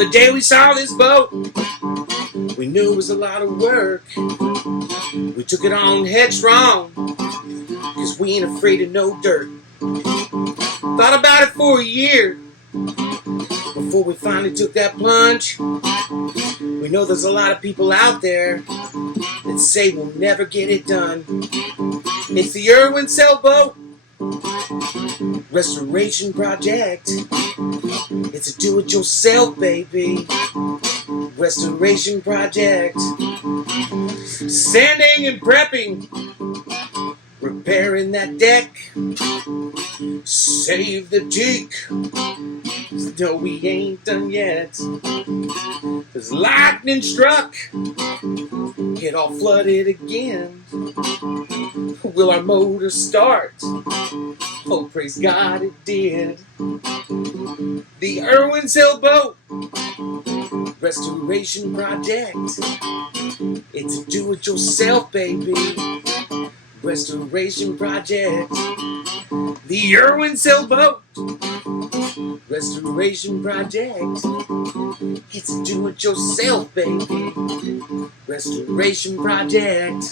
the day we saw this boat, we knew it was a lot of work. We took it on headstrong, cause we ain't afraid of no dirt. Thought about it for a year before we finally took that plunge. We know there's a lot of people out there that say we'll never get it done. It's the Irwin Sailboat Restoration Project. It's a do-it-yourself, baby, restoration project. Sanding and prepping, repairing that deck, save the teak. No, we ain't done yet. As lightning struck, it all flooded again. Will our motor start? Oh, praise God, it did. The Irwin Sailboat Restoration Project. It's a do-it-yourself, baby, restoration project. The Irwin Sailboat Restoration Project. It's a do-it-yourself, baby, restoration project.